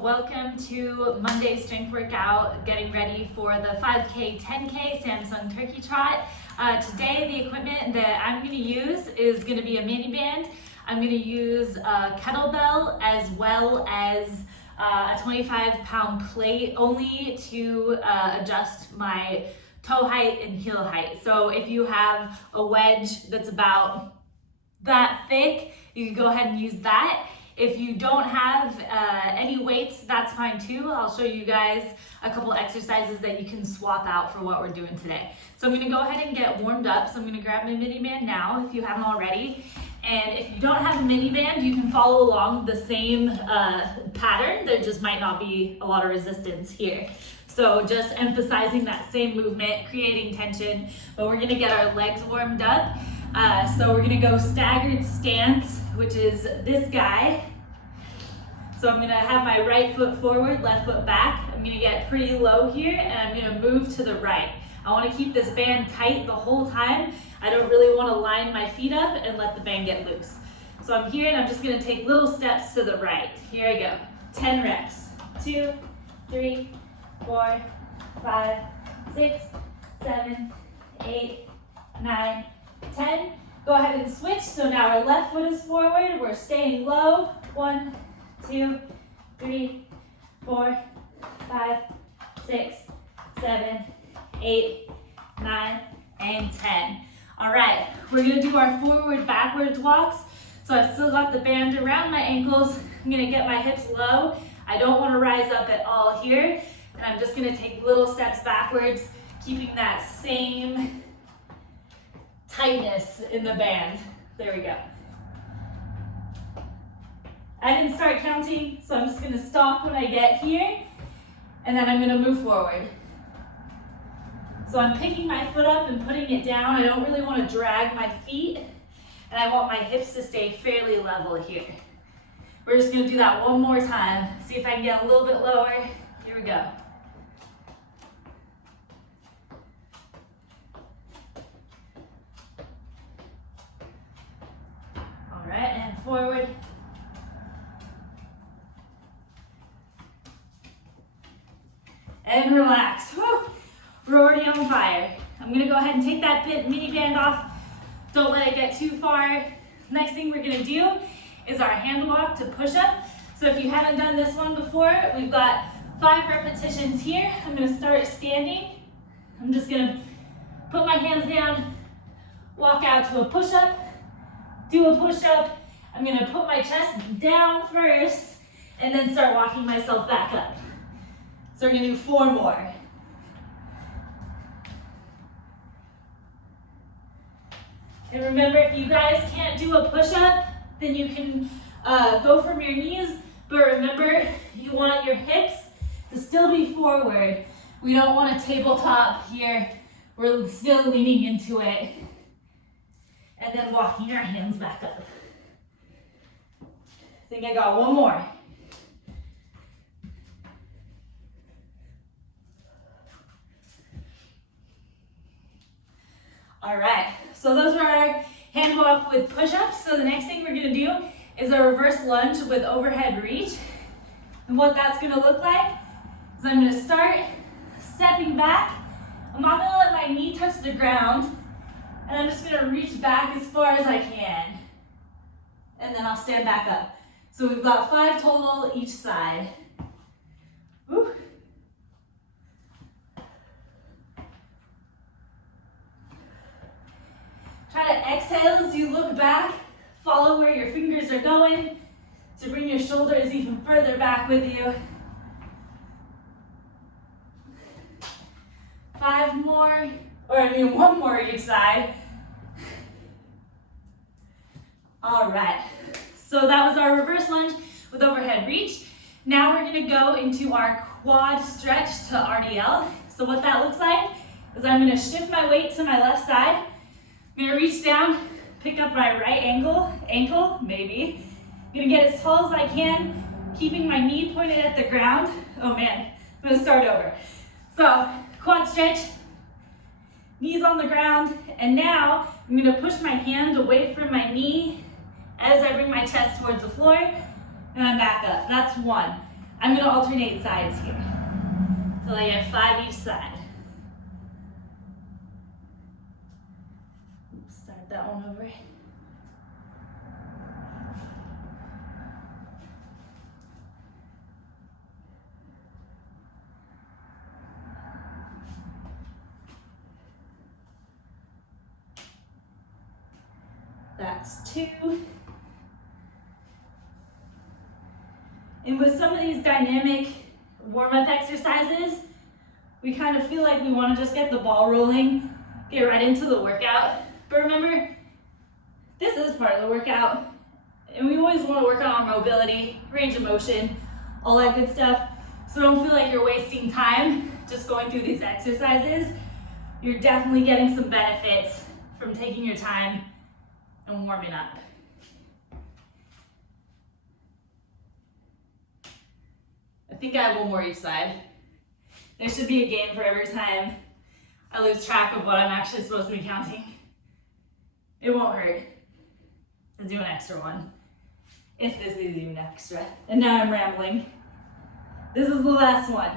Welcome to Monday's strength workout, getting ready for the 5K, 10K Samsung Turkey Trot. Today the equipment that I'm going to use is going to be a miniband. I'm going to use a kettlebell as well as a 25-pound plate only to adjust my toe height and heel height. So if you have a wedge that's about that thick, you can go ahead and use that. If you don't have any weights, that's fine too. I'll show you guys a couple exercises that you can swap out for what we're doing today. So I'm gonna go ahead and get warmed up. So I'm gonna grab my miniband now if you haven't already. And if you don't have a miniband, you can follow along the same pattern. There just might not be a lot of resistance here. So just emphasizing that same movement, creating tension, but we're gonna get our legs warmed up. So we're gonna go staggered stance, which is this guy. So I'm gonna have my right foot forward, left foot back. I'm gonna get pretty low here and I'm gonna move to the right. I wanna keep this band tight the whole time. I don't really wanna line my feet up and let the band get loose. So I'm here and I'm just gonna take little steps to the right. Here I go, 10 reps. 2, 3, 4, 5, 6, 7, 8, 9, 10. Go ahead and switch. So now our left foot is forward. We're staying low. 1, 2, 3, 4, 5, 6, 7, 8, 9, and 10. All right, we're gonna do our forward backwards walks. So I've still got the band around my ankles. I'm gonna get my hips low. I don't wanna rise up at all here. And I'm just gonna take little steps backwards, keeping that same tightness in the band. There we go. I didn't start counting, so I'm just gonna stop when I get here, and then I'm gonna move forward. So I'm picking my foot up and putting it down. I don't really wanna drag my feet, and I want my hips to stay fairly level here. We're just gonna do that one more time. See if I can get a little bit lower. Here we go. And forward. And relax. Whew. We're already on fire. I'm gonna go ahead and take that miniband off. Don't let it get too far. Next thing we're gonna do is our hand walk to push up. So if you haven't done this one before, we've got 5 repetitions here. I'm gonna start standing. I'm just gonna put my hands down, walk out to a push-up, do a push-up. I'm gonna put my chest down first and then start walking myself back up. So we're gonna do 4 more. And remember, if you guys can't do a push-up, then you can go from your knees, but remember, you want your hips to still be forward. We don't want a tabletop here. We're still leaning into it. And then walking our hands back up. I think I got 1 more. All right, so those are our hand walk with push-ups. So the next thing we're gonna do is a reverse lunge with overhead reach. And what that's gonna look like is I'm gonna start stepping back. I'm not gonna let my knee touch the ground. And I'm just gonna reach back as far as I can. And then I'll stand back up. So we've got 5 total each side. Woo. Try to exhale as you look back. Follow where your fingers are going to bring your shoulders even further back with you. 5 more, or 1 more each side. All right, so that was our reverse lunge with overhead reach. Now we're gonna go into our quad stretch to RDL. So what that looks like is I'm gonna shift my weight to my left side. I'm gonna reach down, pick up my right ankle, maybe. I'm gonna get as tall as I can, keeping my knee pointed at the ground. Oh man, I'm gonna start over. So quad stretch, knees on the ground, and now I'm gonna push my hand away from my knee as I bring my chest towards the floor, and I'm back up. That's 1. I'm gonna alternate sides here. So I get 5 each side. Start that one over. That's 2. And with some of these dynamic warm-up exercises, we kind of feel like we want to just get the ball rolling, get right into the workout. But remember, this is part of the workout, and we always want to work on our mobility, range of motion, all that good stuff. So don't feel like you're wasting time just going through these exercises. You're definitely getting some benefits from taking your time and warming up. I think I have one more each side. There should be a game for every time I lose track of what I'm actually supposed to be counting. It won't hurt to do an extra one, if this is even extra. And now I'm rambling. This is the last one.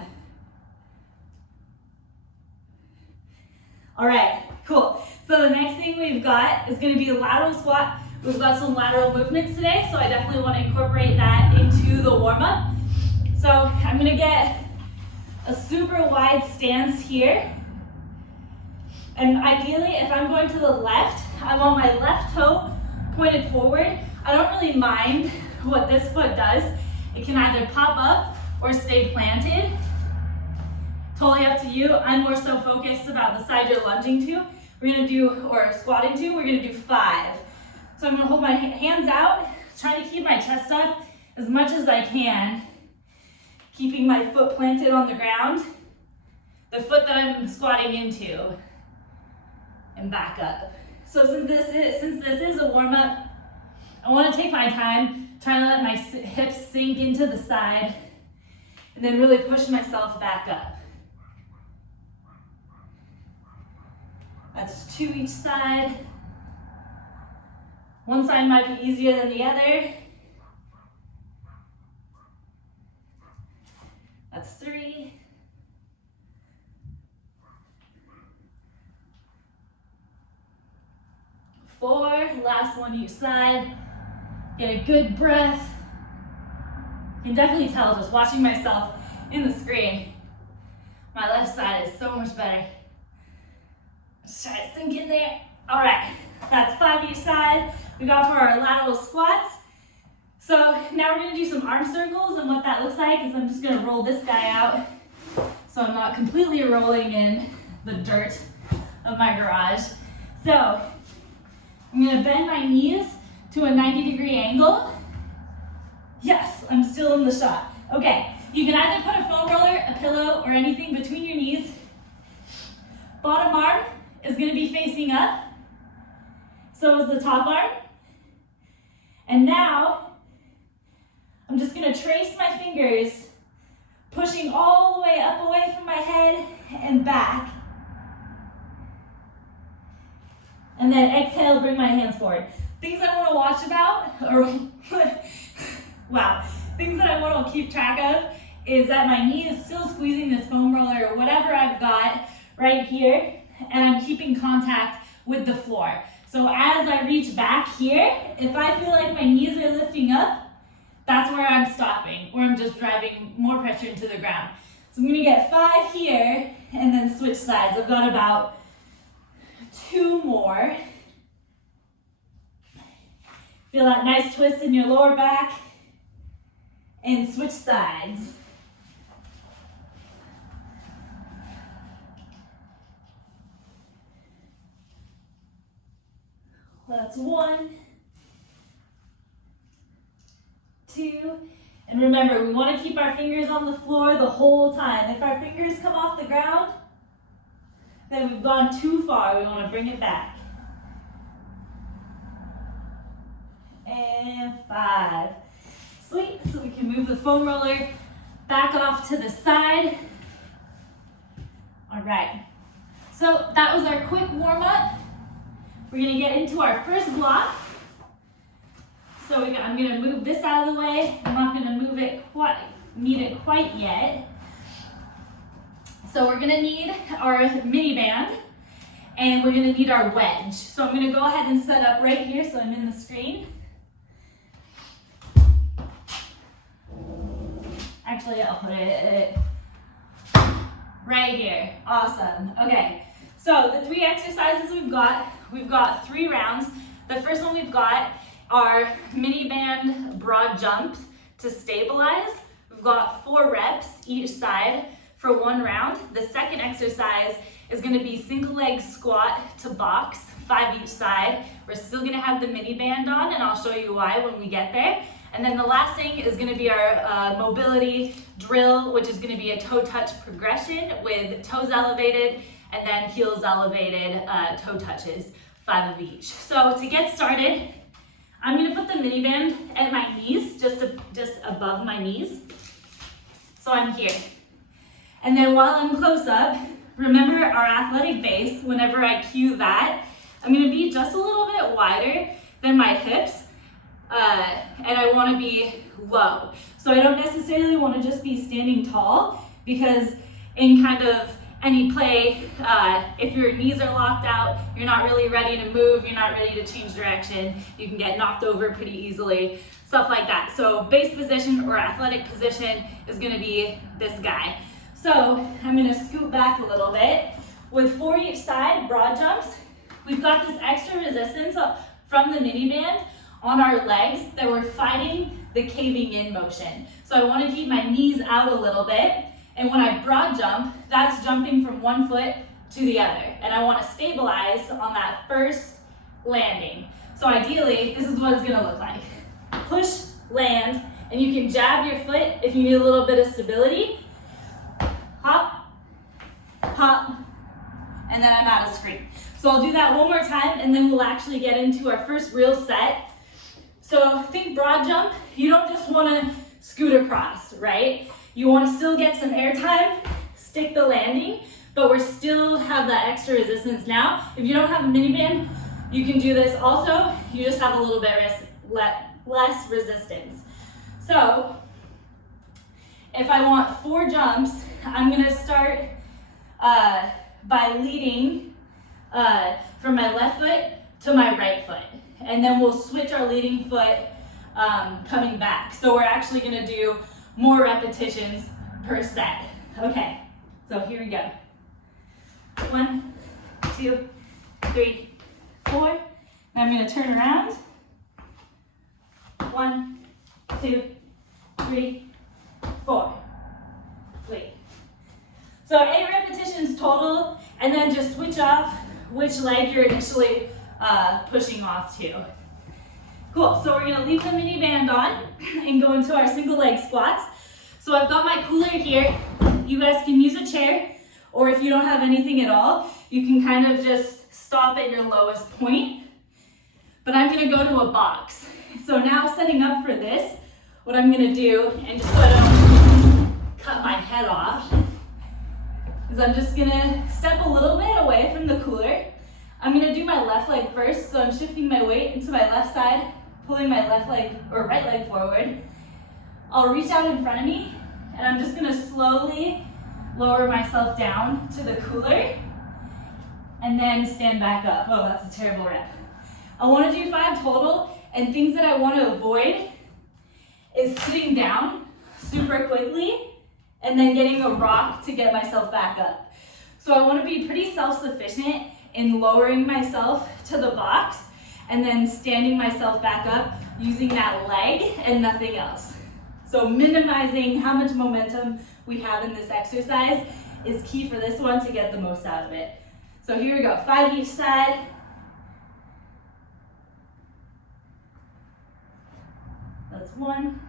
All right, cool. So the next thing we've got is gonna be a lateral squat. We've got some lateral movements today, so I definitely wanna incorporate that into the warm-up. So I'm gonna get a super wide stance here. And ideally, if I'm going to the left, I want my left toe pointed forward. I don't really mind what this foot does. It can either pop up or stay planted. Totally up to you. I'm more so focused about the side you're lunging to. We're gonna do, or squatting to, we're gonna do 5. So I'm gonna hold my hands out, try to keep my chest up as much as I can, keeping my foot planted on the ground, the foot that I'm squatting into, and back up. So since this is a warm-up, I wanna take my time, trying to let my hips sink into the side, and then really push myself back up. That's 2 each side. One side might be easier than the other. That's 3. 4, last one each side. Get a good breath. You can definitely tell just watching myself in the screen. My left side is so much better. Let's try to sink in there. All right, that's 5 each side. We got for our lateral squats. So now we're gonna do some arm circles, and what that looks like is I'm just gonna roll this guy out so I'm not completely rolling in the dirt of my garage. So I'm gonna bend my knees to a 90-degree angle. Yes, I'm still in the shot. Okay, you can either put a foam roller, a pillow, or anything between your knees. Bottom arm is gonna be facing up. So is the top arm. And now, I'm just gonna trace my fingers, pushing all the way up away from my head and back. And then exhale, bring my hands forward. Things I wanna watch about, or wow, things that I wanna keep track of is that my knee is still squeezing this foam roller or whatever I've got right here, and I'm keeping contact with the floor. So as I reach back here, if I feel like my knees are lifting up, that's where I'm stopping, or I'm just driving more pressure into the ground. So I'm gonna get 5 here, and then switch sides. I've got about 2 more. Feel that nice twist in your lower back, and switch sides. That's 1, 2, and remember, we want to keep our fingers on the floor the whole time. If our fingers come off the ground, then we've gone too far. We want to bring it back. And 5. Sweet, so we can move the foam roller back off to the side. All right, so that was our quick warm-up. We're gonna get into our first block. So I'm gonna move this out of the way. I'm not gonna move it quite need it quite yet. So we're gonna need our miniband and we're gonna need our wedge. So I'm gonna go ahead and set up right here so I'm in the screen. Actually, I'll put it right here. Awesome. Okay, so the 3 exercises we've got 3 rounds. The first one we've got are miniband broad jumps to stabilize. We've got 4 reps each side for 1 round. The second exercise is going to be single leg squat to box, 5 each side. We're still going to have the miniband on, and I'll show you why when we get there. And then the last thing is going to be our mobility drill, which is going to be a toe touch progression with toes elevated and then heels elevated toe touches, 5 of each. So to get started, I'm going to put the miniband at my knees, just above my knees. So I'm here. And then while I'm close up, remember our athletic base, whenever I cue that, I'm going to be just a little bit wider than my hips. And I want to be low. So I don't necessarily want to just be standing tall, because in kind of any play, if your knees are locked out, you're not really ready to move, you're not ready to change direction, you can get knocked over pretty easily, stuff like that. So base position or athletic position is going to be this guy. So I'm going to scoot back a little bit. With 4 each side, broad jumps, we've got this extra resistance from the miniband on our legs that we're fighting the caving in motion. So I want to keep my knees out a little bit, and when I broad jump, that's jumping from one foot to the other, and I want to stabilize on that first landing. So ideally, this is what it's going to look like. Push, land, and you can jab your foot if you need a little bit of stability. Hop, hop, and then I'm out of screen. So I'll do that one more time, and then we'll actually get into our first real set. So think broad jump, you don't just want to scoot across, right? You want to still get some air time, stick the landing, but we still have that extra resistance now. If you don't have a miniband, you can do this also. You just have a little bit less resistance. So if I want 4 jumps, I'm going to start by leading from my left foot to my right foot. And then we'll switch our leading foot coming back. So we're actually going to do more repetitions per set. Okay, so here we go. 1, 2, 3, 4. And I'm going to turn around. 1, 2, 3, 4. Wait. So 8 repetitions total, and then just switch off which leg you're initially pushing off to. Cool, so we're gonna leave the miniband on and go into our single leg squats. So I've got my cooler here. You guys can use a chair, or if you don't have anything at all, you can kind of just stop at your lowest point. But I'm gonna go to a box. So now setting up for this, what I'm gonna do, and just so I don't cut my head off, is I'm just gonna step a little bit away from the cooler. I'm gonna do my left leg first, so I'm shifting my weight into my left side, pulling my left leg or right leg forward. I'll reach out in front of me, and I'm just gonna slowly lower myself down to the cooler, and then stand back up. Oh, that's a terrible rep. I wanna do 5 total, and things that I wanna avoid is sitting down super quickly, and then getting a rock to get myself back up. So I wanna be pretty self-sufficient in lowering myself to the box and then standing myself back up using that leg and nothing else. So minimizing how much momentum we have in this exercise is key for this one to get the most out of it. So here we go, 5 each side. That's 1,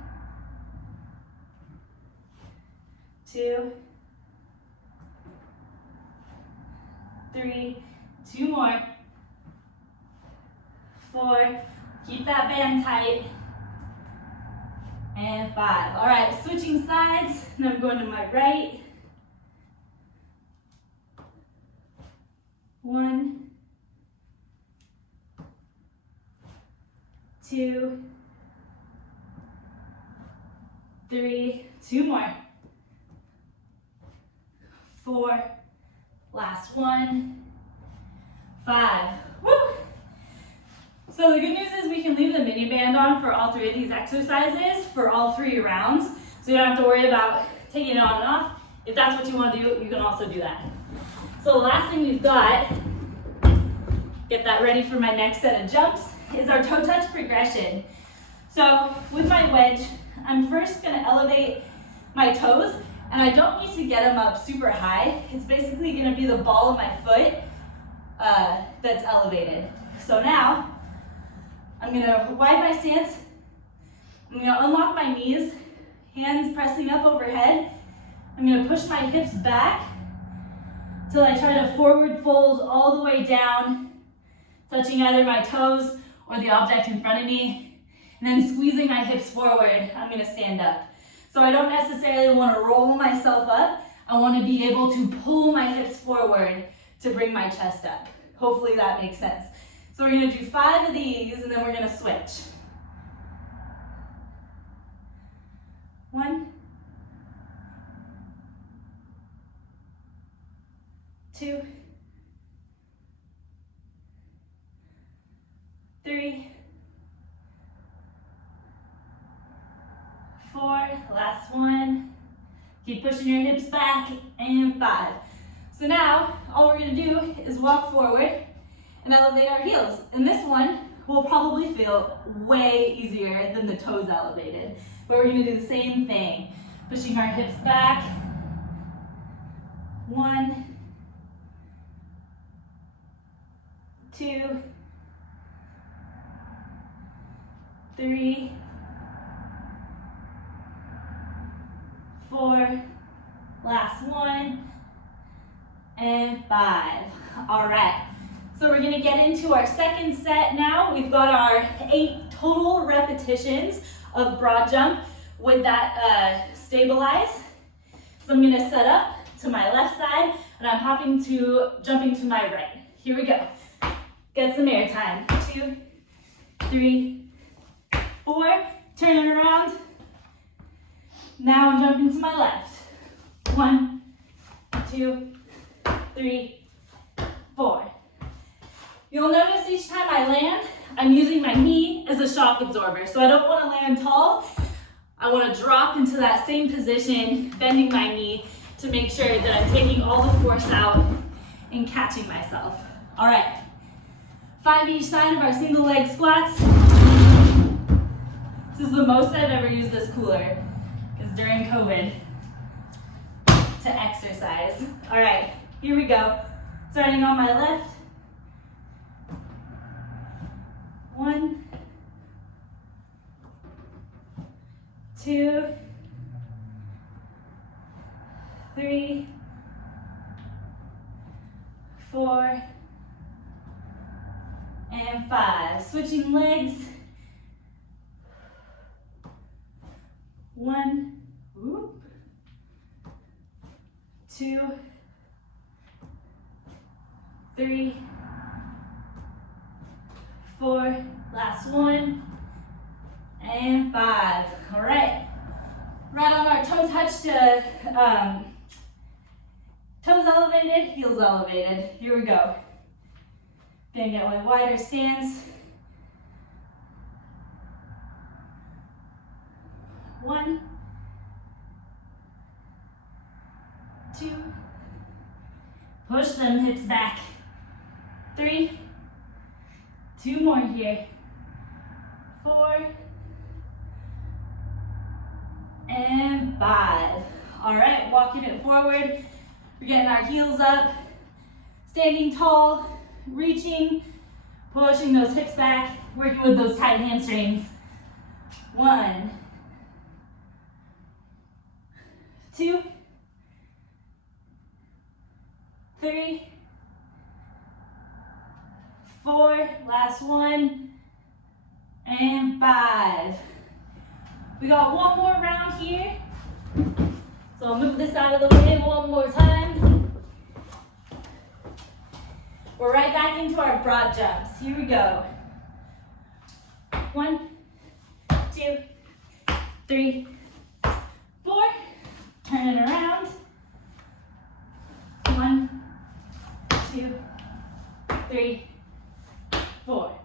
2, 3, 2 more, 4, keep that band tight, and 5. All right, switching sides, and I'm going to my right. 1, 2, 3, 2 more, 4, last one, 5. Woo! So the good news is we can leave the mini band on for all 3 of these exercises for all 3 rounds. So you don't have to worry about taking it on and off. If that's what you want to do, you can also do that. So the last thing we've got, get that ready for my next set of jumps, is our toe touch progression. So with my wedge, I'm first going to elevate my toes, and I don't need to get them up super high. It's basically going to be the ball of my foot that's elevated. So now, I'm going to widen my stance. I'm going to unlock my knees, hands pressing up overhead. I'm going to push my hips back till I try to forward fold all the way down, touching either my toes or the object in front of me, and then squeezing my hips forward. I'm going to stand up. So I don't necessarily want to roll myself up. I want to be able to pull my hips forward to bring my chest up. Hopefully that makes sense. So we're going to do 5 of these, and then we're going to switch. 1, 2, 3, 4, last one. Keep pushing your hips back, and 5. So now, all we're gonna do is walk forward and elevate our heels. And this one will probably feel way easier than the toes elevated. But we're gonna do the same thing. Pushing our hips back. 1, 2, 3, 4, last one, and 5. All right, so we're gonna get into our second set now. We've got our 8 total repetitions of broad jump with that stabilize. So I'm gonna set up to my left side, and I'm jumping to my right. Here we go. Get some air time. 2, 3, 4, turn it around. Now I'm jumping to my left. 1, 2, 3, 4. You'll notice each time I land, I'm using my knee as a shock absorber. So I don't want to land tall. I want to drop into that same position, bending my knee to make sure that I'm taking all the force out and catching myself. All right, 5 each side of our single leg squats. This is the most I've ever used this cooler, because during COVID, to exercise. All right, here we go. Starting on my left. 1, 2, 3, 4, and 5. Switching legs. 1, 2, 3, 4, last one, and 5. All right, right on our toe touch to toes elevated, heels elevated. Here we go. Gonna get my wider stance. 1, 2, push them hips back. 3, 2 more here. 4, and 5. All right, walking it forward. We're getting our heels up, standing tall, reaching, pushing those hips back, working with those tight hamstrings. 1, 2, 3, 4, last one, and 5. We got one more round here. So I'll move this out of the way one more time. We're right back into our broad jumps. Here we go. 1, 2, 3, Turn it around. 1, 2, 3, 4.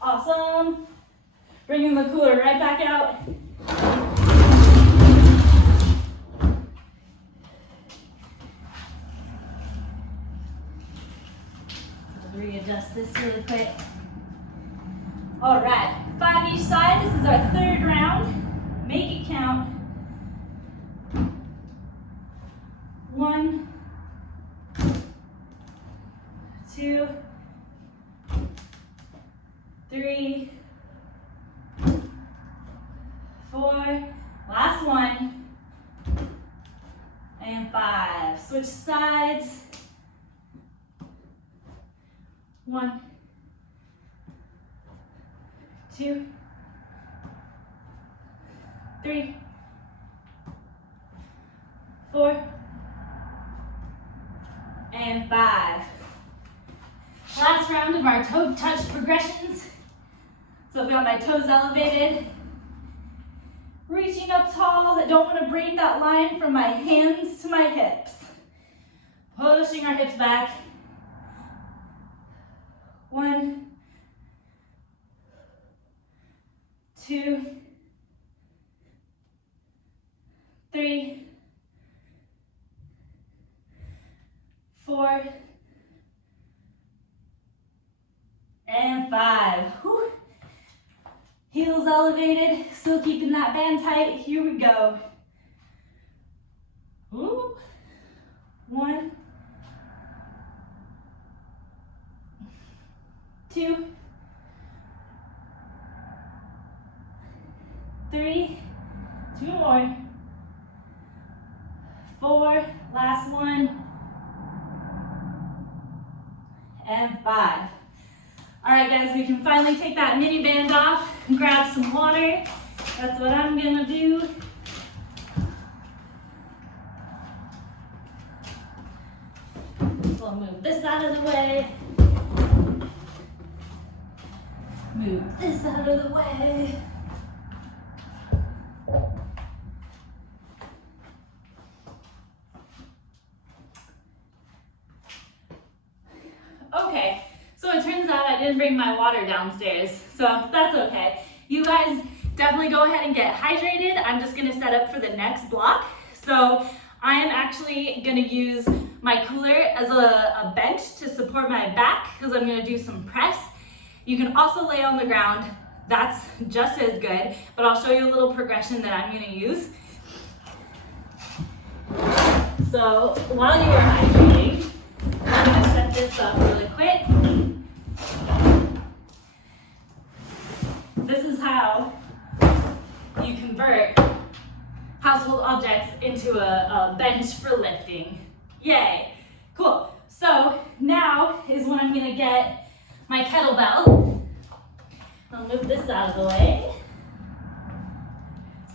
Awesome. Bringing the cooler right back out. Readjust this really quick. All right, 5 each side. This is our 3rd round. Make it count. 1, 2, 3, 4. Last one. And 5. Switch sides. 1, 2, 3, 4, and 5. Last round of our toe touch progressions. So I've got my toes elevated, reaching up tall. I don't want to break that line from my hands to my hips. Pushing our hips back. 1, 2, 3, 4, and 5. Whew. Heels elevated, still keeping that band tight. Here we go. Ooh. 1, 2, 3, 2 more, 4, last one, and 5. All right, guys, we can finally take that mini band off and grab some water. That's what I'm gonna do. We'll move this out of the way. Move this out of the way. Okay, so it turns out I didn't bring my water downstairs, so that's okay. You guys definitely go ahead and get hydrated. I'm just gonna set up for the next block. So I am actually gonna use my cooler as a bench to support my back because I'm gonna do some press. You can also lay on the ground. That's just as good, but I'll show you a little progression that I'm gonna use. So while you are hydrating, I'm gonna set this up really quick. This is how you convert household objects into a bench for lifting. Yay, cool. So now is when I'm gonna get my kettlebell. I'll move this out of the way.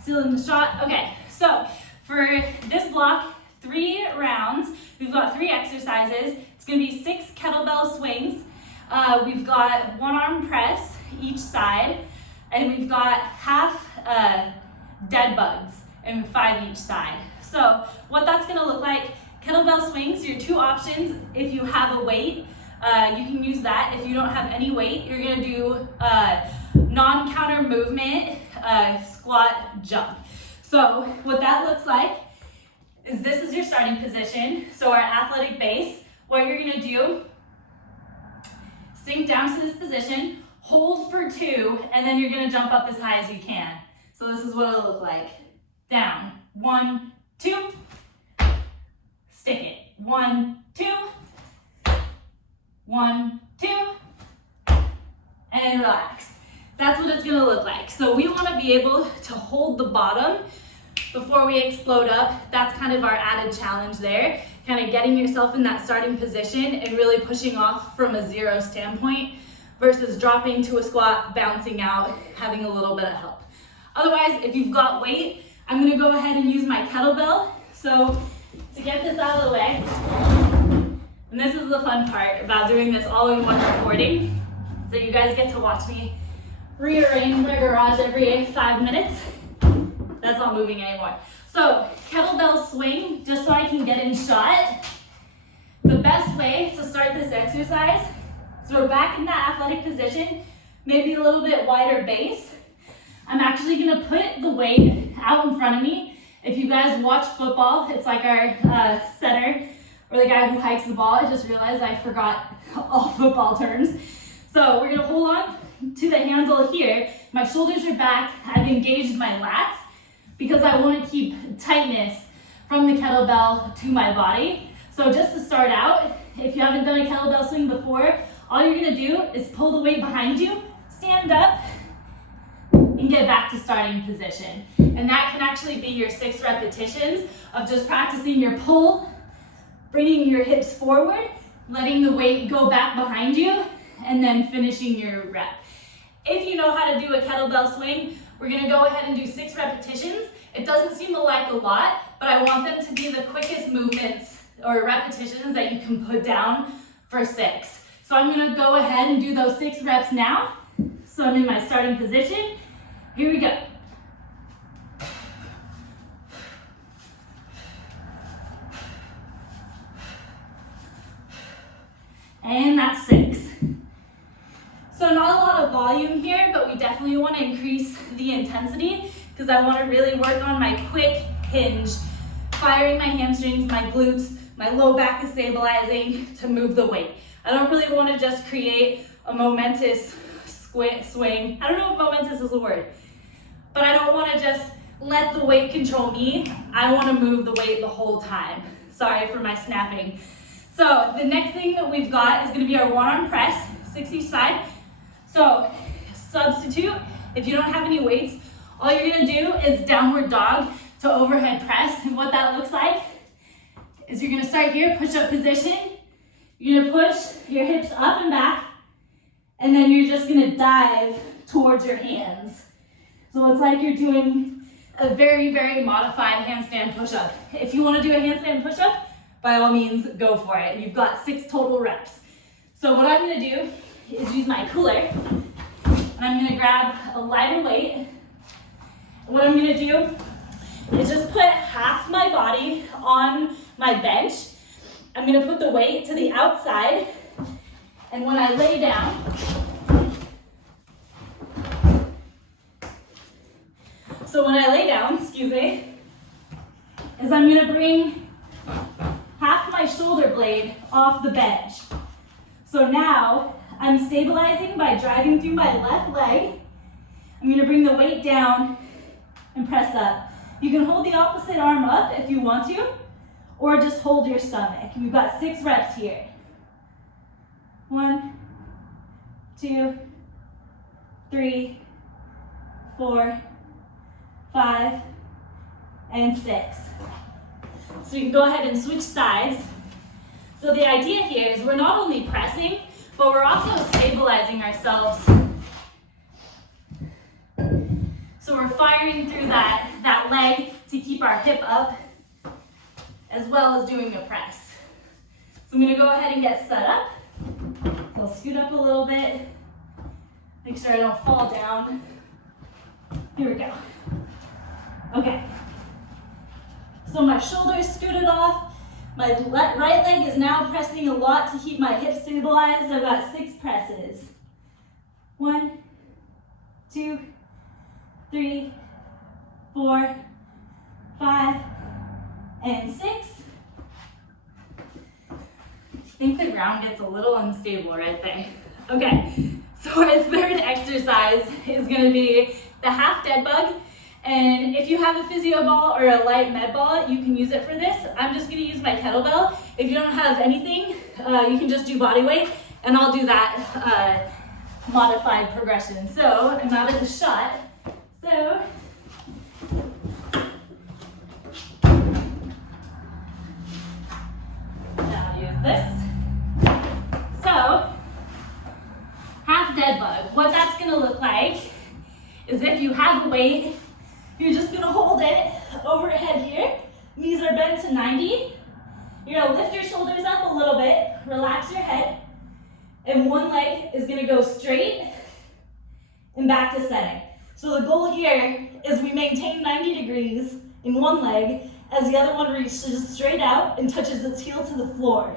Still in the shot. Okay, so for this block, 3 rounds. We've got 3 exercises. It's gonna be 6 kettlebell swings. We've got 1 arm press each side, and we've got half dead bugs and 5 each side. So what that's gonna look like, kettlebell swings, your 2 options. If you have a weight, you can use that. If you don't have any weight, you're gonna do non-counter movement, squat, jump. So what that looks like is this is your starting position. So our athletic base, what you're gonna do, sink down to this position, hold for 2, and then you're gonna jump up as high as you can. So this is what it'll look like. Down, 1, 2, stick it, 1, 2, 1, 2, and relax. That's what it's gonna look like. So we wanna be able to hold the bottom before we explode up. That's kind of our added challenge there. Kind of getting yourself in that starting position and really pushing off from a 0 standpoint versus dropping to a squat, bouncing out, having a little bit of help. Otherwise, if you've got weight, I'm gonna go ahead and use my kettlebell. So to get this out of the way, and this is the fun part about doing this all in one recording, so you guys get to watch me rearrange my garage every 5 minutes. That's not moving anymore. So kettlebell swing, just so I can get in shot. The best way to start this exercise is we're back in that athletic position, maybe a little bit wider base. I'm actually gonna put the weight out in front of me. If you guys watch football, it's like our center, or the guy who hikes the ball. I just realized I forgot all football terms. So we're gonna hold on to the handle here. My shoulders are back. I've engaged my lats because I want to keep tightness from the kettlebell to my body. So just to start out, if you haven't done a kettlebell swing before, all you're gonna do is pull the weight behind you, stand up, and get back to starting position. And that can actually be your 6 repetitions of just practicing your pull, bringing your hips forward, letting the weight go back behind you, and then finishing your rep. If you know how to do a kettlebell swing, we're gonna go ahead and do 6 repetitions. It doesn't seem like a lot, but I want them to be the quickest movements or repetitions that you can put down for 6. So I'm gonna go ahead and do those 6 reps now. So I'm in my starting position. Here we go. And that's 6. So not a lot of volume here, but we definitely want to increase the intensity because I want to really work on my quick hinge, firing my hamstrings, my glutes, my low back is stabilizing to move the weight. I don't really want to just create a momentous swing. I don't know if momentous is a word, but I don't want to just let the weight control me. I want to move the weight the whole time. Sorry for my snapping. So the next thing that we've got is going to be our one-arm press, 6 each side. So substitute, if you don't have any weights, all you're going to do is downward dog to overhead press. And what that looks like is you're going to start here, push-up position. You're going to push your hips up and back, and then you're just going to dive towards your hands. So it's like you're doing a very, very modified handstand push-up. If you want to do a handstand push-up, by all means, go for it. You've got 6 total reps. So what I'm gonna do is use my cooler, and I'm gonna grab a lighter weight. What I'm gonna do is just put half my body on my bench. I'm gonna put the weight to the outside, and when I lay down, is I'm gonna bring half my shoulder blade off the bench. So now I'm stabilizing by driving through my left leg. I'm gonna bring the weight down and press up. You can hold the opposite arm up if you want to, or just hold your stomach. We've got 6 reps here. 1, 2, 3, 4, 5, and 6. So you can go ahead and switch sides. So the idea here is we're not only pressing, but we're also stabilizing ourselves. So we're firing through that leg to keep our hip up, as well as doing a press. So I'm gonna go ahead and get set up. So I'll scoot up a little bit, make sure I don't fall down. Here we go. Okay. So my shoulders scooted off. My right leg is now pressing a lot to keep my hips stabilized. I've got 6 presses. 1, 2, 3, 4, 5, and 6. I think the ground gets a little unstable right there. Okay, so our third exercise is gonna be the half dead bug. And if you have a physio ball or a light med ball, you can use it for this. I'm just gonna use my kettlebell. If you don't have anything, you can just do body weight, and I'll do that modified progression. So I'm out of the shot. So now I'll use this. So half dead bug. What that's gonna look like is if you have a weight, you're just gonna hold it overhead here. Knees are bent to 90. You're gonna lift your shoulders up a little bit, relax your head, and one leg is gonna go straight and back to center. So the goal here is we maintain 90 degrees in one leg as the other one reaches straight out and touches its heel to the floor.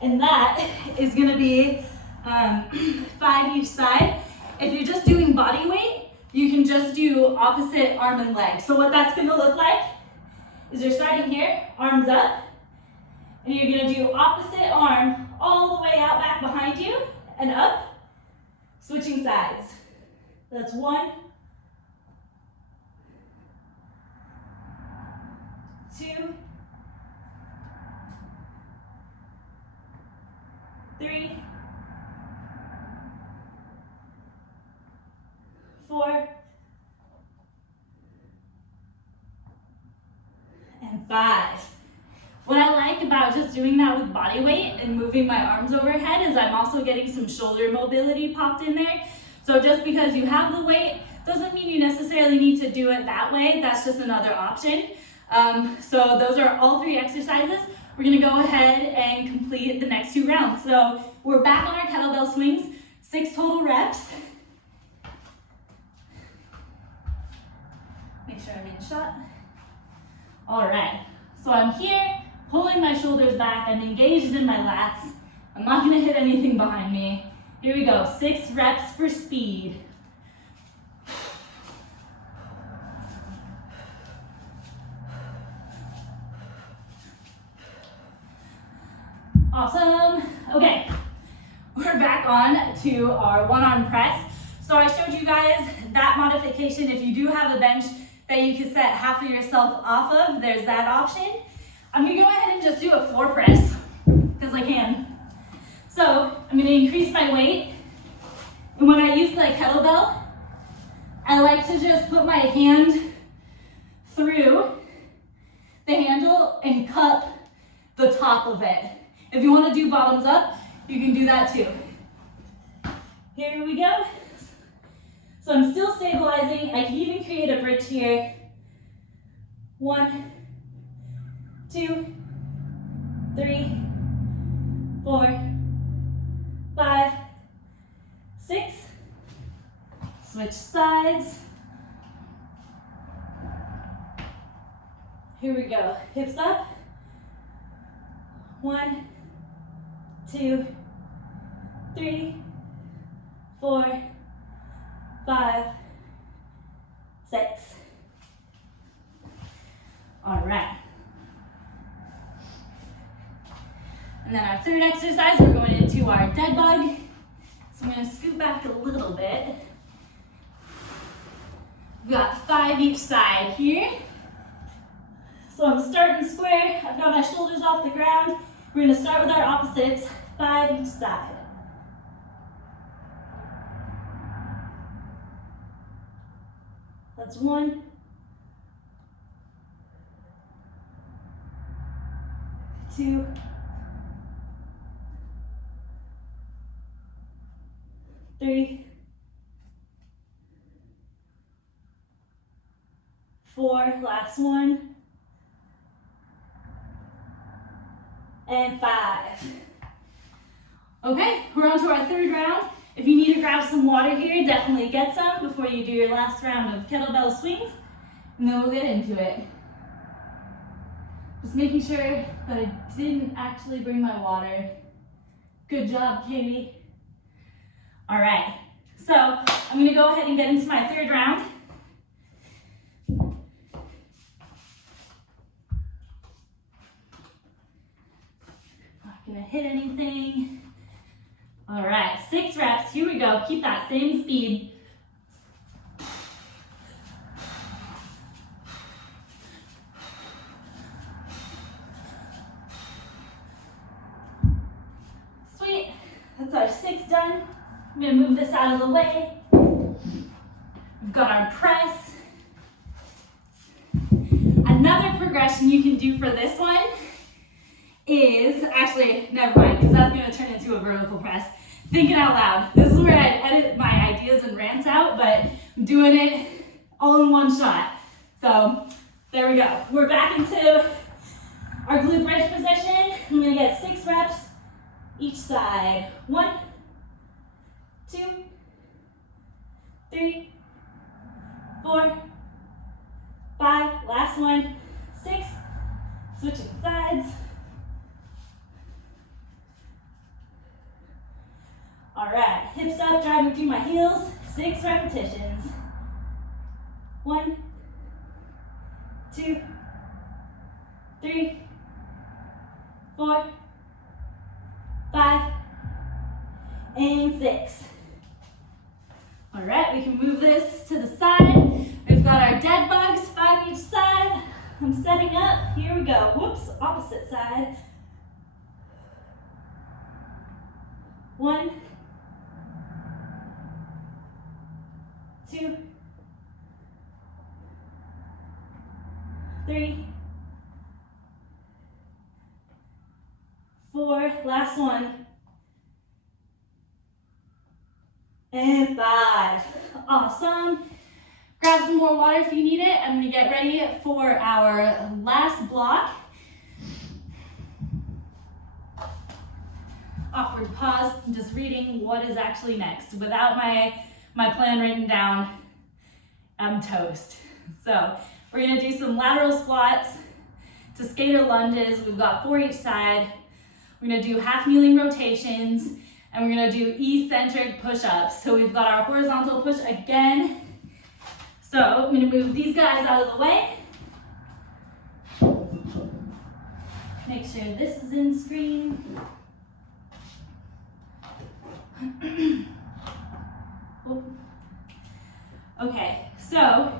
And that is gonna be 5 each side. If you're just doing body weight, you can just do opposite arm and leg. So what that's gonna look like is you're starting here, arms up, and you're gonna do opposite arm all the way out back behind you and up, switching sides. That's 1, 2, 3, 4, and 5. What I like about just doing that with body weight and moving my arms overhead is I'm also getting some shoulder mobility popped in there. So just because you have the weight doesn't mean you necessarily need to do it that way. That's just another option. So those are all 3 exercises. We're gonna go ahead and complete the next 2 rounds. So we're back on our kettlebell swings, 6 total reps. Make sure I'm in shot. All right, so I'm here, pulling my shoulders back. I'm engaged in my lats. I'm not gonna hit anything behind me. Here we go, 6 reps for speed. Awesome. Okay, we're back on to our 1-arm press. So I showed you guys that modification. If you do have a bench that you can set half of yourself off of, there's that option. I'm gonna go ahead and just do a floor press because I can. So I'm gonna increase my weight. And when I use the kettlebell, I like to just put my hand through the handle and cup the top of it. If you want to do bottoms up, you can do that too. Here we go. So I'm still stabilizing. I can even create a bridge here. 1, 2, 3, 4, 5, 6. Switch sides. Here we go. Hips up. 1, 2, 3, 4, 5, 6. All right. And then our third exercise, we're going into our dead bug. So I'm going to scoot back a little bit. We've got 5 each side here. So I'm starting square. I've got my shoulders off the ground. We're going to start with our opposites, 5 each side. That's 1, 2, 3, 4, last one, and 5. Okay, we're on to our third round. If you need to grab some water here, definitely get some before you do your last round of kettlebell swings, and then we'll get into it. Just making sure that I didn't actually bring my water. Good job, Katie. All right, so I'm gonna go ahead and get into my third round. Not gonna hit anything. All right, 6 reps, here we go. Keep that same speed. Sweet, that's our 6 done. I'm gonna move this out of the way. We've got our press. Another progression you can do for this one is, actually, never mind, because that's gonna turn into a vertical press. Thinking out loud. This is where I edit my ideas and rants out, but I'm doing it all in one shot. So there we go. We're back into our glute bridge position. I'm gonna get 6 reps each side. 1, 2, 3, 4, 5, last one, 6, switching sides. All right, hips up, driving through my heels, 6 repetitions. 1, 2, 3, 4, 5, and 6. All right, we can move this to the side. We've got our dead bugs, 5 each side. I'm setting up, here we go. Whoops, opposite side. 1, 2, 3, 4, last one, and 5. Awesome. Grab some more water if you need it. I'm gonna get ready for our last block. Awkward pause, I'm just reading what is actually next. Without my plan written down, I'm toast. So we're gonna do some lateral squats to skater lunges. We've got 4 each side. We're gonna do half kneeling rotations, and we're gonna do eccentric push-ups. So we've got our horizontal push again. So I'm gonna move these guys out of the way. Make sure this is in screen. Okay, so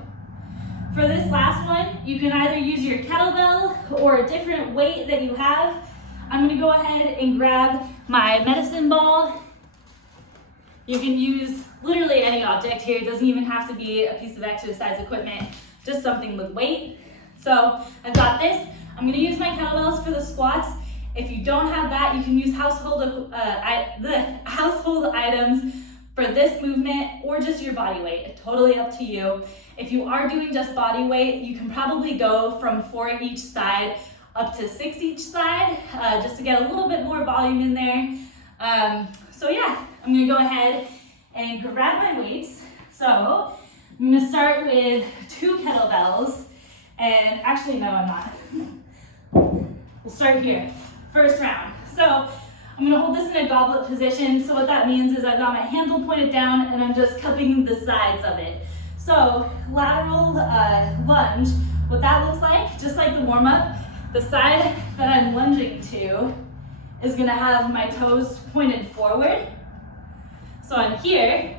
for this last one, you can either use your kettlebell or a different weight that you have. I'm gonna go ahead and grab my medicine ball. You can use literally any object here. It doesn't even have to be a piece of exercise equipment, just something with weight. So I've got this. I'm gonna use my kettlebells for the squats. If you don't have that, you can use household items for this movement or just your body weight. Totally up to you. If you are doing just body weight, you can probably go from 4 each side up to 6 each side, just to get a little bit more volume in there. So yeah, I'm gonna go ahead and grab my weights. So I'm gonna start with 2 kettlebells, and actually no, I'm not. We'll start here, first round. So I'm gonna hold this in a goblet position. So what that means is I've got my handle pointed down and I'm just cupping the sides of it. So lateral lunge, what that looks like, just like the warm up, the side that I'm lunging to is gonna have my toes pointed forward. So I'm here,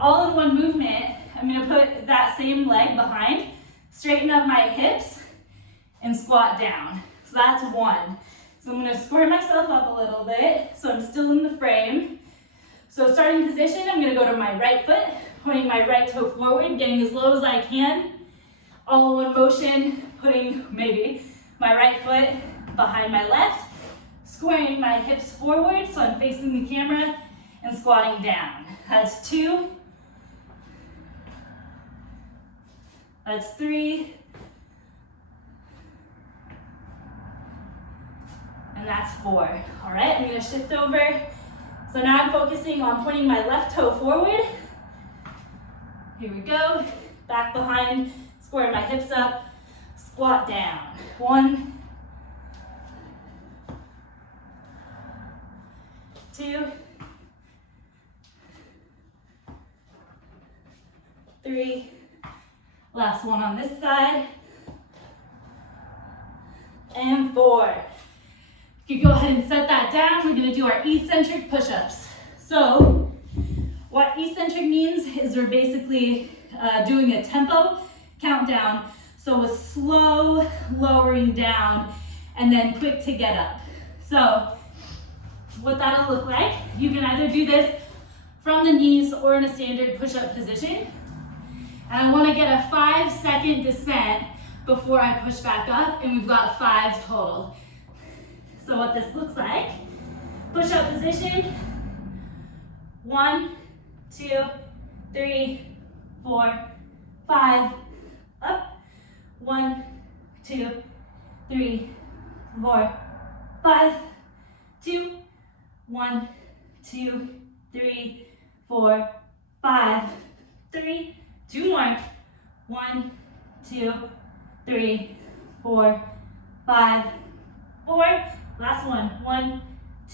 all in one movement, I'm gonna put that same leg behind, straighten up my hips, and squat down. So that's 1. So I'm gonna square myself up a little bit, so I'm still in the frame. So starting position, I'm gonna go to my right foot, pointing my right toe forward, getting as low as I can. All in one motion, putting maybe my right foot behind my left, squaring my hips forward so I'm facing the camera, and squatting down. That's 2. That's 3. And that's 4. All right, I'm gonna shift over. So now I'm focusing on pointing my left toe forward. Here we go. Back behind, square my hips up, squat down. 1, 2, 3. Last one on this side. And 4. You can go ahead and set that down. We're gonna do our eccentric push-ups. So what eccentric means is we're basically doing a tempo countdown. So a slow lowering down and then quick to get up. So what that'll look like, you can either do this from the knees or in a standard push-up position. And I wanna get a 5-second descent before I push back up, and we've got 5 total. So what this looks like, push-up position, 1, 2, 3, 4, 5, up, 1, 2, 3, 4, 5, 2, 1, 2, 3, 4, 5, 3, 2 more. 1, 2, 3, 4, 5, 4. Last one. 1,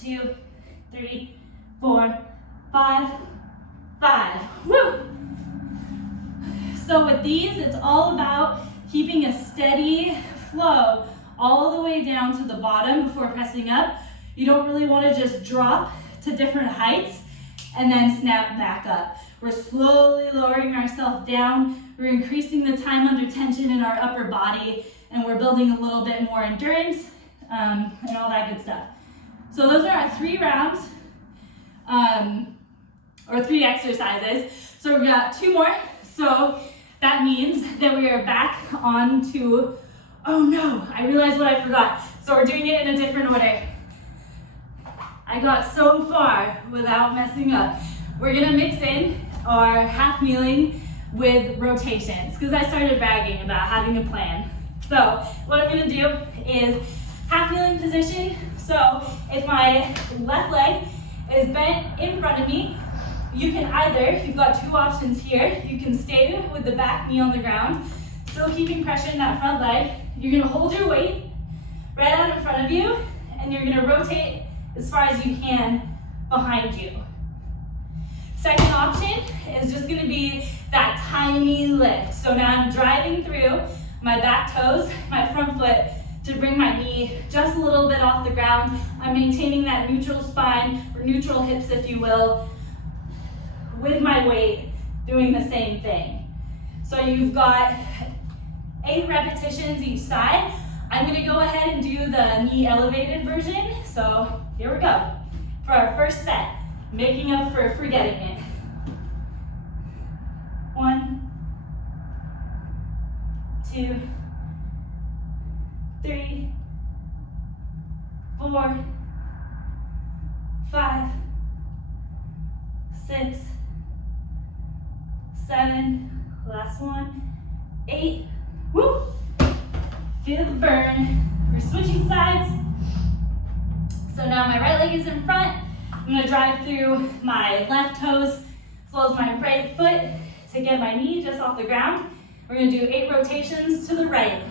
2, 3, 4, 5, 5. Woo! So with these, it's all about keeping a steady flow all the way down to the bottom before pressing up. You don't really want to just drop to different heights and then snap back up. We're slowly lowering ourselves down. We're increasing the time under tension in our upper body, and we're building a little bit more endurance and all that good stuff. So those are our 3 rounds, or 3 exercises. So we've got 2 more. So that means that we are back on to, oh no, I realized what I forgot. So we're doing it in a different order. I got so far without messing up. We're gonna mix in our half kneeling with rotations because I started bragging about having a plan. So what I'm gonna do is half kneeling position. So if my left leg is bent in front of me, you can either, you've got 2 options here. You can stay with the back knee on the ground, still keeping pressure in that front leg. You're gonna hold your weight right out in front of you, and you're gonna rotate as far as you can behind you. Second option is just gonna be that tiny lift. So now I'm driving through my back toes, my front foot, to bring my knee just a little bit off the ground. I'm maintaining that neutral spine, or neutral hips if you will, with my weight, doing the same thing. So you've got 8 repetitions each side. I'm gonna go ahead and do the knee elevated version. So here we go. For our first set, making up for forgetting it. 1, 2, 3, 4, 5, 6, 7, last one, 8. Woo! Feel the burn. We're switching sides. So now my right leg is in front. I'm gonna drive through my left toes as well as my right foot to get my knee just off the ground. We're gonna do 8 rotations to the right.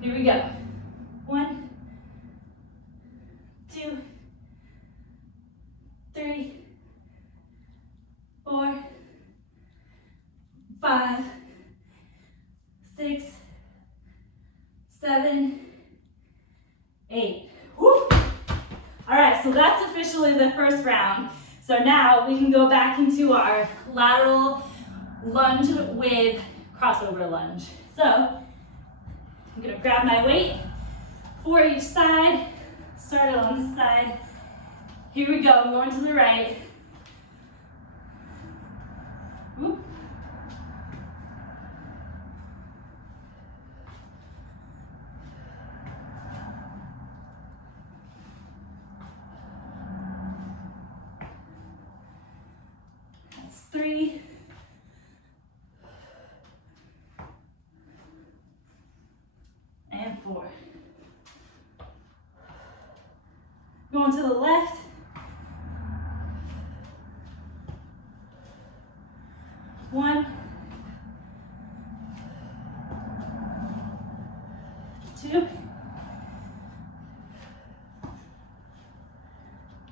Here we go. 1, 2, 3, 4, 5, 6, 7, 8. Woo! All right, so that's officially the first round. So now we can go back into our lateral lunge with crossover lunge. So I'm gonna grab my weight, 4 each side, start it on this side. Here we go, I'm going to the right. Whoop. That's 3. And 4. Going to the left. 1, 2,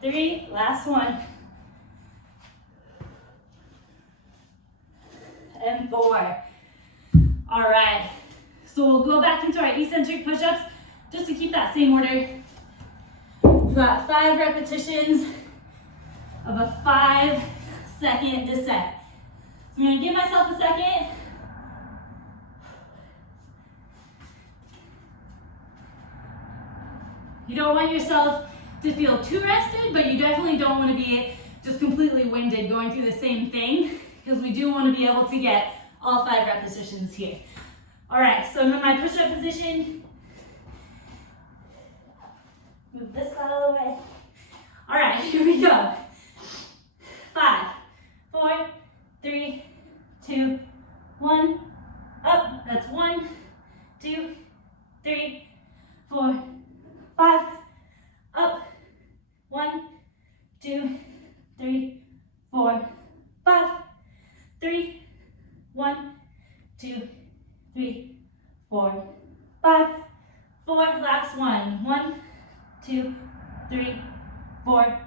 3, last one, and 4. All right, so we'll go back into our eccentric push-ups just to keep that same order. We've got 5 repetitions of a 5-second descent. So I'm gonna give myself a second. You don't want yourself to feel too rested, but you definitely don't want to be just completely winded going through the same thing, because we do want to be able to get all 5 repetitions here. All right, so I'm in my push-up position. Move this out of the way. All right, here we go. 5, 4, 3, 2, 1, up. That's 1, 2, 3, 4, 5, up. 1, 2, 3, 4, 5, 3, 1, 2, 3, 4, 5, 4, last one. 1, 2, 3, 4,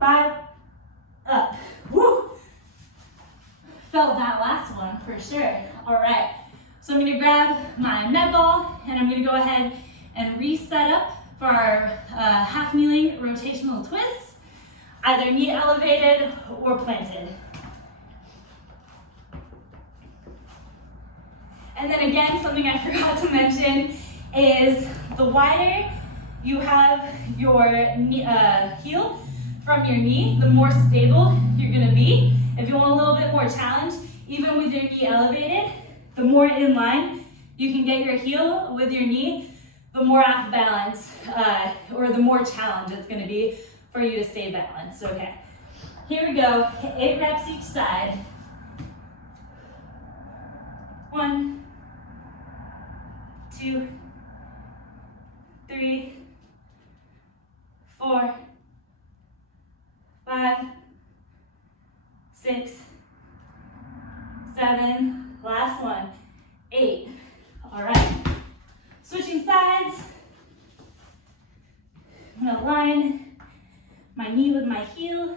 5, up. Woo! Felt that last one for sure. All right, so I'm gonna grab my med ball and I'm gonna go ahead and reset up for our half kneeling rotational twists, either knee elevated or planted. And then again, something I forgot to mention is the wider you have your heel from your knee, the more stable you're gonna be. If you want a little bit more challenge, even with your knee elevated, the more in line you can get your heel with your knee, the more off balance, or the more challenge it's gonna be for you to stay balanced. Okay, here we go, 8 reps each side. 1, 2, 3, 4, 5, 6, 7, last one, 8. All right, switching sides. I'm gonna line my knee with my heel.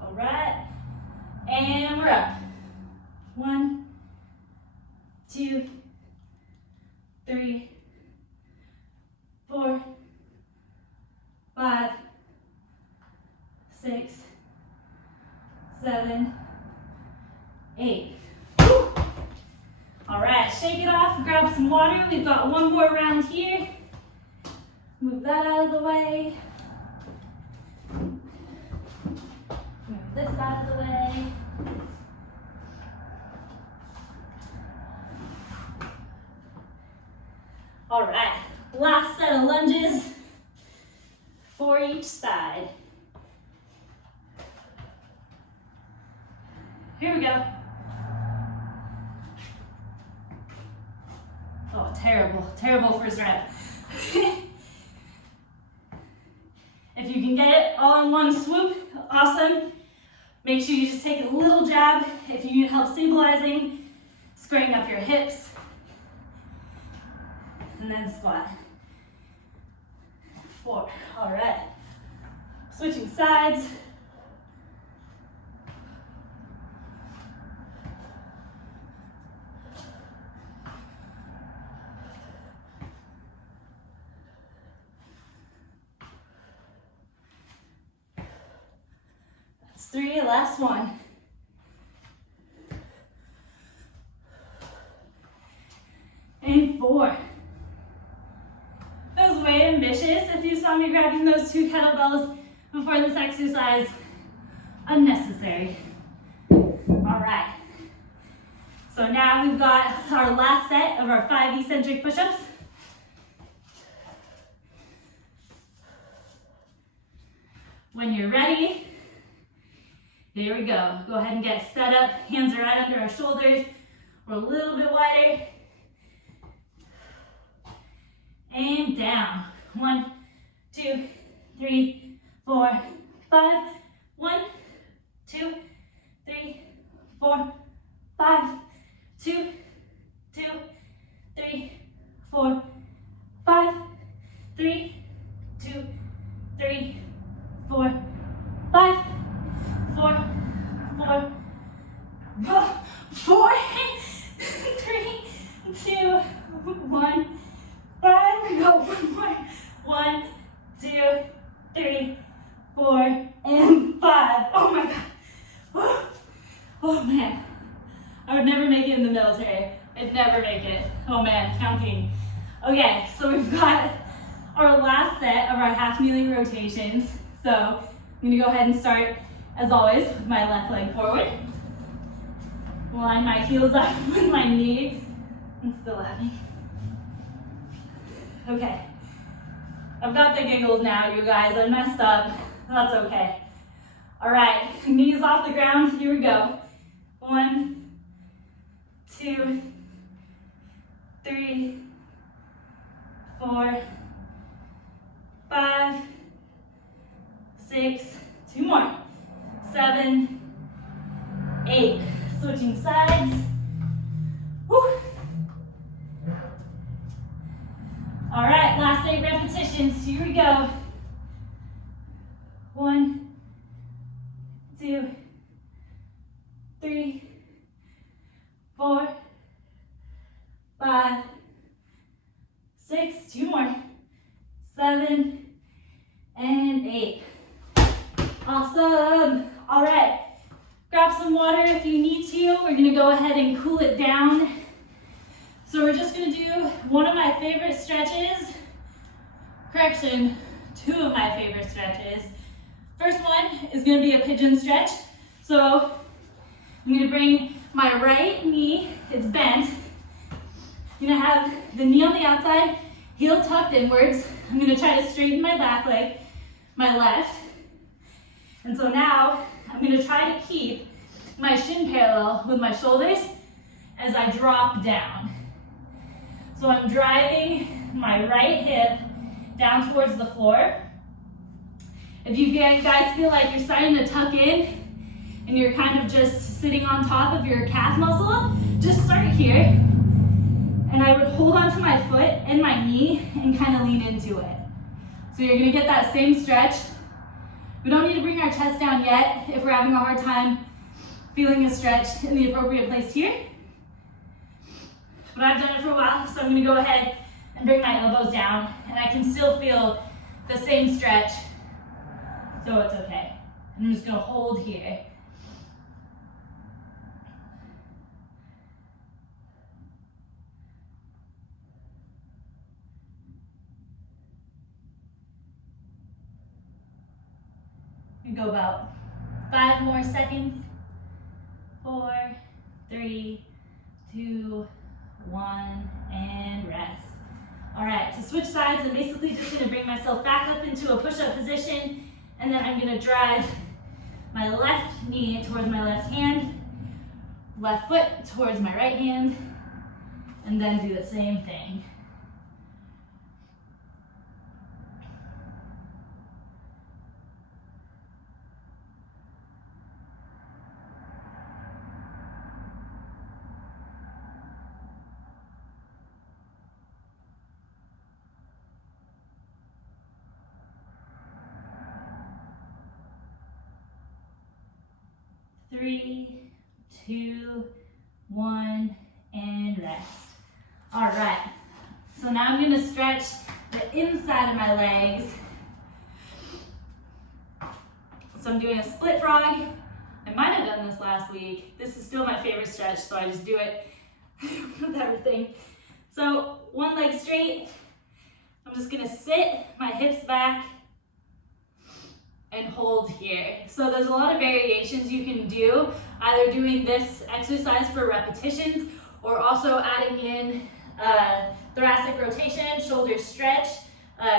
All right, and we're up. 1, 2, 3, 4, 5, 6, 7, 8. Woo. All right, shake it off, grab some water. We've got one more round here. Move that out of the way. Move this out of the way. All right, last set of lunges for each side. Here we go. Oh, terrible first rep. If you can get it all in one swoop, awesome. Make sure you just take a little jab if you need help stabilizing, squaring up your hips, and then squat. 4, all right. Switching sides. That's 3, last one. And 4. That was way ambitious. If you saw me grabbing those 2 kettlebells before this exercise, unnecessary. All right. So now we've got our last set of our 5 eccentric push-ups. When you're ready, here we go. Go ahead and get set up. Hands are right under our shoulders. We're a little bit wider. And down. 1, 2, 3, 4, 5. 1, 2, 3, 4, 5. 2, 2, 3, 4, 5. 3, 2, 3, 4, 5. 4, 4, 3, 2, 1. 5, we go, one more. 1, 2, 3, 4, and 5. Oh my God. Oh man. I would never make it in the military. I'd never make it. Oh man, counting. Okay, so we've got our last set of our half kneeling rotations. So I'm gonna go ahead and start, as always, with my left leg forward. Line my heels up with my knee. I'm still laughing. Okay, I've got the giggles now, you guys. I messed up. That's okay. All right, knees off the ground. Here we go. 1, 2, 3, 4, 5, 6. 2 more. 7, 8. 8. Switching sides. Woo. All right, last 8 repetitions. Here we go. 1, 2, 3, 4, 5, 6, 2 more, 7, and 8. Awesome. All right, grab some water if you need to. We're gonna go ahead and cool it down. So we're just gonna do one of my favorite stretches. Correction, 2 of my favorite stretches. First one is gonna be a pigeon stretch. So I'm gonna bring my right knee, it's bent. I'm gonna have the knee on the outside, heel tucked inwards. I'm gonna try to straighten my back leg, my left. And so now I'm gonna try to keep my shin parallel with my shoulders as I drop down. So I'm driving my right hip down towards the floor. If you guys feel like you're starting to tuck in and you're kind of just sitting on top of your calf muscle, just start here. And I would hold onto my foot and my knee and kind of lean into it. So you're gonna get that same stretch. We don't need to bring our chest down yet if we're having a hard time feeling a stretch in the appropriate place here. But I've done it for a while, so I'm gonna go ahead and bring my elbows down, and I can still feel the same stretch, so it's okay. I'm just gonna hold here. We go about 5 more seconds. 4, 3, 2, 1, and rest. All right, to switch sides, I'm basically just gonna bring myself back up into a push-up position, and then I'm gonna drive my left knee towards my left hand, left foot towards my right hand, and then do the same thing. Three, 2, 1, and rest. All right, so now I'm gonna stretch the inside of my legs. So I'm doing a split frog. I might have done this last week. This is still my favorite stretch, so I just do it with everything. So one leg straight. I'm just gonna sit my hips back and hold here. So there's a lot of variations you can do, either doing this exercise for repetitions or also adding in thoracic rotation, shoulder stretch,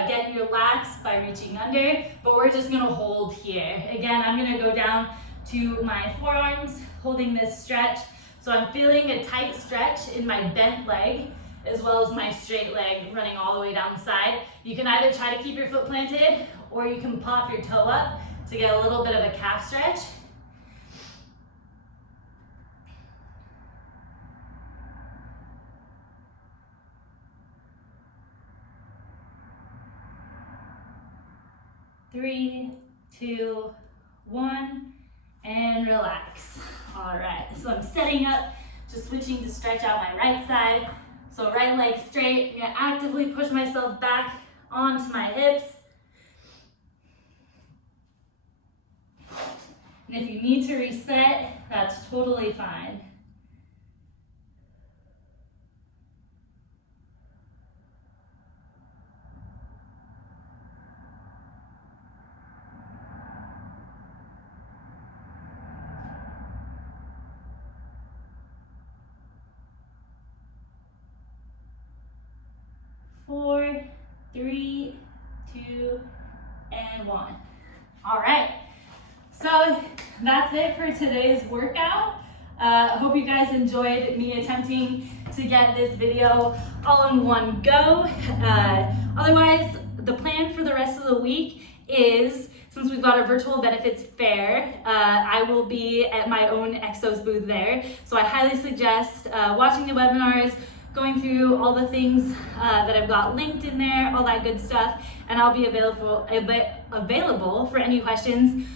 getting your lats by reaching under, but we're just gonna hold here. Again, I'm gonna go down to my forearms, holding this stretch. So I'm feeling a tight stretch in my bent leg, as well as my straight leg running all the way down the side. You can either try to keep your foot planted or you can pop your toe up to get a little bit of a calf stretch. Three, 2, 1, and relax. All right, so I'm setting up, just switching to stretch out my right side. So right leg straight, I'm gonna actively push myself back onto my hips. And if you need to reset, that's totally fine. Four, 3, 2, and 1. All right, so that's it for today's workout. Hope you guys enjoyed me attempting to get this video all in one go. Otherwise, the plan for the rest of the week is since we've got our virtual benefits fair, I will be at my own Exos booth there. So I highly suggest watching the webinars, going through all the things that I've got linked in there, all that good stuff, and I'll be available for any questions.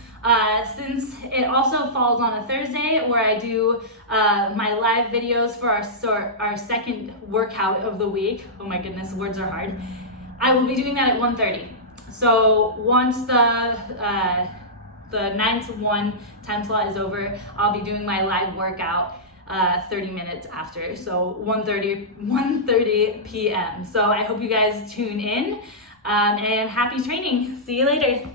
Since it also falls on a Thursday where I do my live videos for our second workout of the week. Oh my goodness, words are hard. I will be doing that at 1:30. So once the 9 to 1 time slot is over, I'll be doing my live workout 30 minutes after. So 1:30 p.m. So I hope you guys tune in, and happy training. See you later.